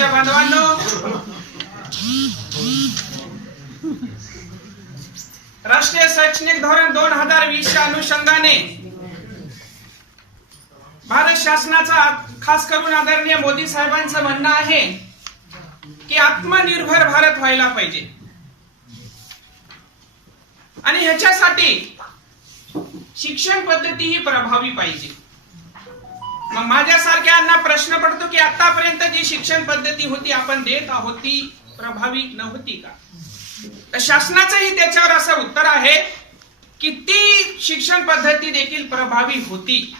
माझ्या बांधवांनो. राष्ट्रीय शैक्षणिक धोरण दोन हजार वीसच्या अनुषंगाने भारत शासनाचा खास करून आदरणीय मोदी साहेबांचं म्हणणं आहे की आत्मनिर्भर भारत व्हायला पाहिजे. आणि ह्याच्यासाठी शिक्षण पद्धती ही प्रभावी पाहिजे. मग माझ्यासारख्यांना प्रश्न पडतो की आतापर्यंत जी शिक्षण पद्धती होती आपण देत आहोत ती प्रभावी नव्हती का? तर शासनाचंही त्याच्यावर असं उत्तर आहे की ती शिक्षण पद्धती देखील प्रभावी होती.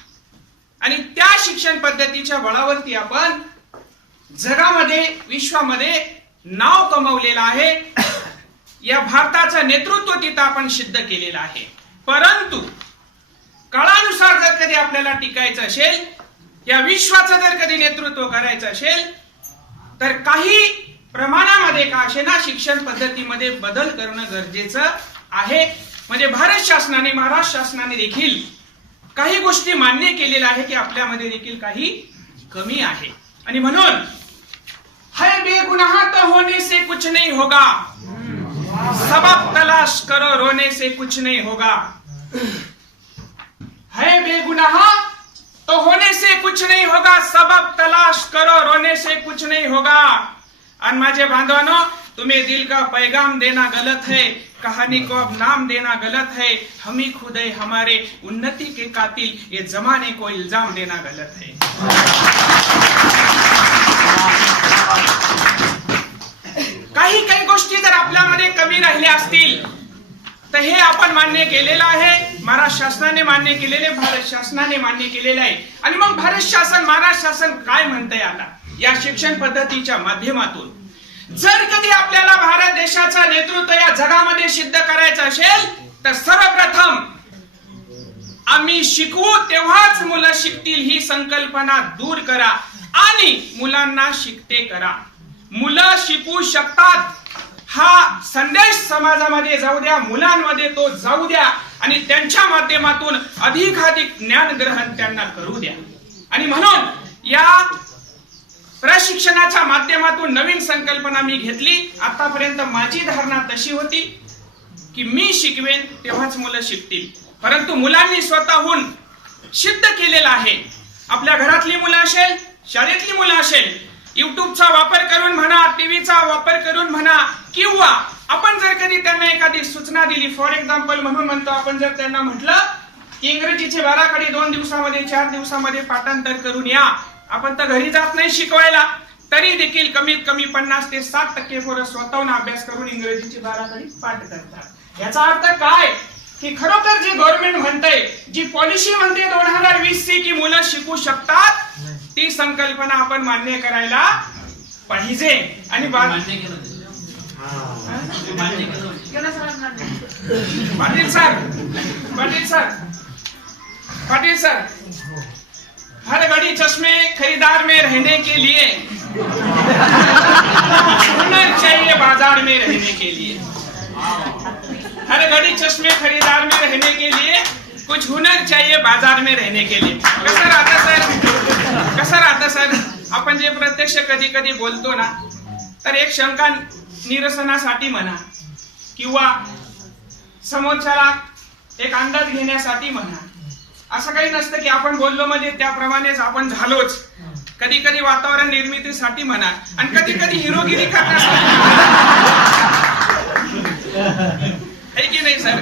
आणि त्या शिक्षण पद्धतीच्या बळावरती आपण जगामध्ये विश्वामध्ये नाव कमवलेलं आहे. या भारताचं नेतृत्व तिथं आपण सिद्ध केलेलं आहे. परंतु काळानुसार जर कधी आपल्याला टिकायचं असेल या विश्वाचं जर कधी नेतृत्व करायचं असेल तर काही प्रमाणामध्ये का असेना शिक्षण पद्धतीमध्ये बदल करणं गरजेचं आहे. म्हणजे भारत शासनाने महाराष्ट्र शासनाने देखील काही गोष्टी मान्य केलेल्या आहे की आपल्यामध्ये देखील काही कमी आहे. आणि म्हणून है बेगुनाह तो होने से कुछ नहीं होगा. सबब तलाश करो रोने से कुछ नहीं होगा. है बेगुनाह तो होने से कुछ नहीं होगा सबब तलाश करो रोने से कुछ नहीं होगा। और माझे बांधवानो तुम्हें दिल का पैगाम देना गलत है कहानी को अब नाम देना गलत है हम ही खुद है हमारे उन्नति के कातिल ये जमाने को इल्जाम देना गलत है। काही काही गोष्टी जर आपल्यामध्ये कमी राहिल्या असतील तर हे आपण मान्य केलेलं आहे महाराज शासनाने मान्य केलेले भारत शासनाने मान्य केलेले आहे. आणि मग भारत शासन महाराष्ट्र शासन काय म्हणतंय आता? या शिक्षण पद्धतीच्या माध्यमातून. जर कधी आपल्याला भारत देशाचा नेतृत्व या जगामध्ये सिद्ध करायचं असेल तर सर्वप्रथम आम्ही शिकवू तेव्हाच मुलं शिकतील ही संकल्पना दूर करा आणि मुलांना शिकते करा. मुलं शिकू शकतात. हा संदेश समाजामध्ये जाऊ द्या मुलांमध्ये तो जाऊ द्या. आणि त्यांच्या माध्यमातून अधिकाधिक ज्ञान ग्रहण त्यांना करू द्या. आणि म्हणून या प्रशिक्षणाच्या माध्यमातून नवीन संकल्पना मी घेतली. आतापर्यंत माझी धारणा तशी होती की मी शिकवेन तेव्हाच मुलं शिकतील. परंतु मुलांनी स्वतःहून सिद्ध केलेलं आहे. आपल्या घरातली मुलं असेल शाळेतली मुलं असेल युट्यूबचा वापर करून म्हणा टीव्हीचा वापर करून म्हणा किंवा आपण जर कधी त्यांना एखादी सूचना दिली फॉर एक्झाम्पल म्हणून म्हणतो आपण जर त्यांना म्हटलं की इंग्रजीचे बाराखडी दोन दिवसामध्ये चार दिवसामध्ये पाठांतर करून या. आपण तर घरी जात नाही शिकवायला. तरी देखील कमीत कमी पन्नास ते साठ टक्के पोरं स्वतःहून अभ्यास करून इंग्रजीची बाराखडी पाठ करतात. याचा अर्थ काय? की खरोखर जे गव्हर्नमेंट म्हणतंय जी पॉलिसी म्हणते दोन हजार वीस ची की मुलं शिकू शकतात ती संकल्पना आपण मान्य करायला पाहिजे. आणि Patil sir Patil sir Patil sir हर घड़ी चश्मे खरीदार में रहने के लिए। हुनर चाहिए बाज़ार में रहने के लिए। हर घड़ी चश्मे खरीदार में रहने के लिए, कुछ हुनर चाहिए बाज़ार में रहने के लिए। कसं राहतं सर। कसं राहतं सर। आपण जे प्रत्यक्ष कधी कधी बोलतो ना, तर एक शंका निरसनासाठी म्हणा किंवा समोरच्याला एक अंदाज घेण्यासाठी म्हणा. असं काही नसतं की आपण बोललो म्हणजे त्याप्रमाणेच आपण झालोच. कधी कधी वातावरण निर्मितीसाठी म्हणा आणि कधी कधी हिरोगिरी करण्यासाठी आहे की नाही सर?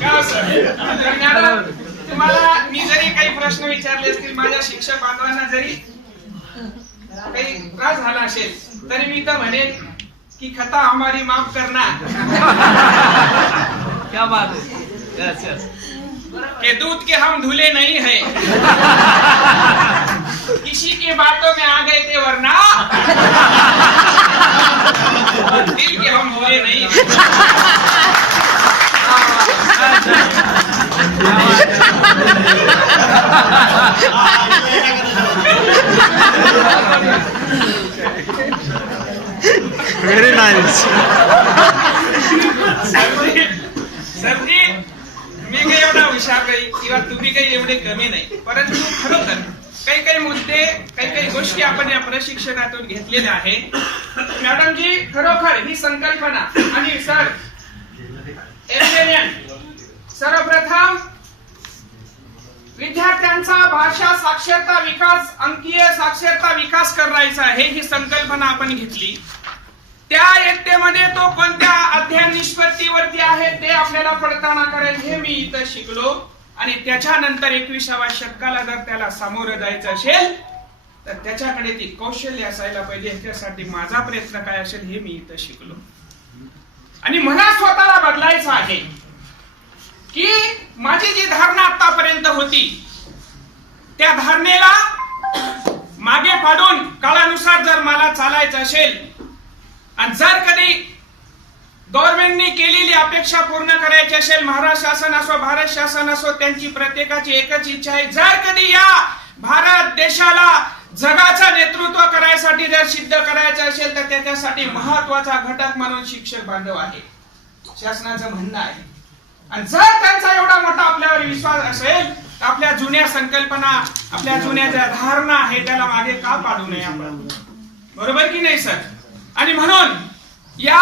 का सर? तुम्हाला मी जरी काही प्रश्न विचारले असतील माझ्या शिक्षक बांधवांना जरी काही त्रास झाला असेल तरी मी तर म्हणेन की खता हमारी माफ करना. क्या बात है. यस यस के दूध के हम धुले नहीं है। किसी की बातों में आ गए थे वरना। दिल के हम धुले नहीं। है. सरजी सरजी मी काही एवढा हुशार नाही किंवा तुम्ही काही एवढे कमी नाही परंतु खरोखर काही काही मुद्दे काही काही गोष्टी आपण या प्रशिक्षणातून घेतलेल्या आहे मॅडमजी खरोखर ही संकल्पना आणि सर सर्वप्रथम विद्यार्थ्यांचा भाषा साक्षरता विकास अंकीय साक्षरता विकास करायचा आहे ही संकल्पना आपण घेतली. त्या इयत्तेमध्ये तो कोणत्या अध्ययन निष्पत्तीवरती आहे ते आपल्याला पडताना करेल हे मी इथं शिकलो. आणि त्याच्यानंतर एकविसाव्या शतकाला जर त्याला सामोरं जायचं असेल तर त्याच्याकडे ती कौशल्य असायला पाहिजे. ह्याच्यासाठी माझा प्रयत्न काय असेल हे मी इथं शिकलो. आणि मला स्वतःला बदलायचं आहे की माझी जी धारणा आतापर्यंत होती त्या धारणेला मागे पाडून काळानुसार जर मला चालायचं असेल आणि जर कधी गव्हर्नमेंटने केलेली अपेक्षा पूर्ण करायची असेल महाराष्ट्र शासन असो भारत शासन असो त्यांची प्रत्येकाची एकच इच्छा आहे. जर कधी या भारत देशाला जगाचं नेतृत्व करायसाठी जर सिद्ध करायचं असेल तर त्याच्यासाठी महत्त्वाचा घटक म्हणून शिक्षक बांधव आहे. शासनाचं म्हणणं आहे. आणि जर त्यांचा एवढा मोठा आपल्यावर विश्वास असेल तर आपल्या जुन्या संकल्पना आपल्या जुन्या ज्या धारणा आहे त्याला मागे का पाडू नये आपण? बरोबर की नाही सर? आणि म्हणून या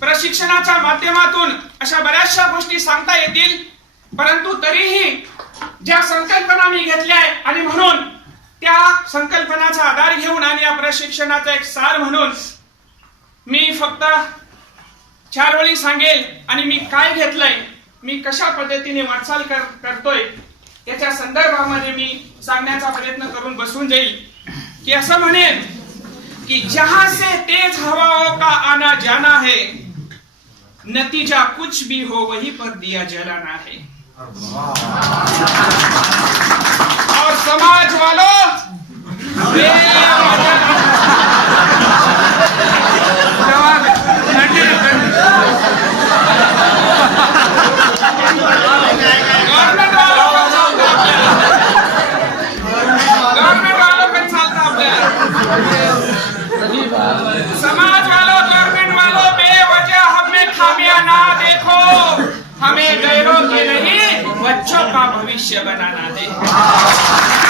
प्रशिक्षणाच्या माध्यमातून अशा बऱ्याचशा गोष्टी सांगता येतील. परंतु तरीही ज्या संकल्पना मी घेतल्या आहे आणि म्हणून त्या संकल्पनाचा आधार घेऊन आणि या प्रशिक्षणाचा एक सार म्हणून मी फक्त चार वेळी सांगेल आणि मी काय घेतलंय मी कशा पद्धतीने वाटचाल कर, करतोय याच्या संदर्भामध्ये मी सांगण्याचा प्रयत्न करून बसून जाईल. की असं म्हणेन कि जहां से तेज हवाओं का आना जाना है नतीजा कुछ भी हो वहीं पर दिया जलाना है। और समाज वालों हमें का भविष्य बनाना दे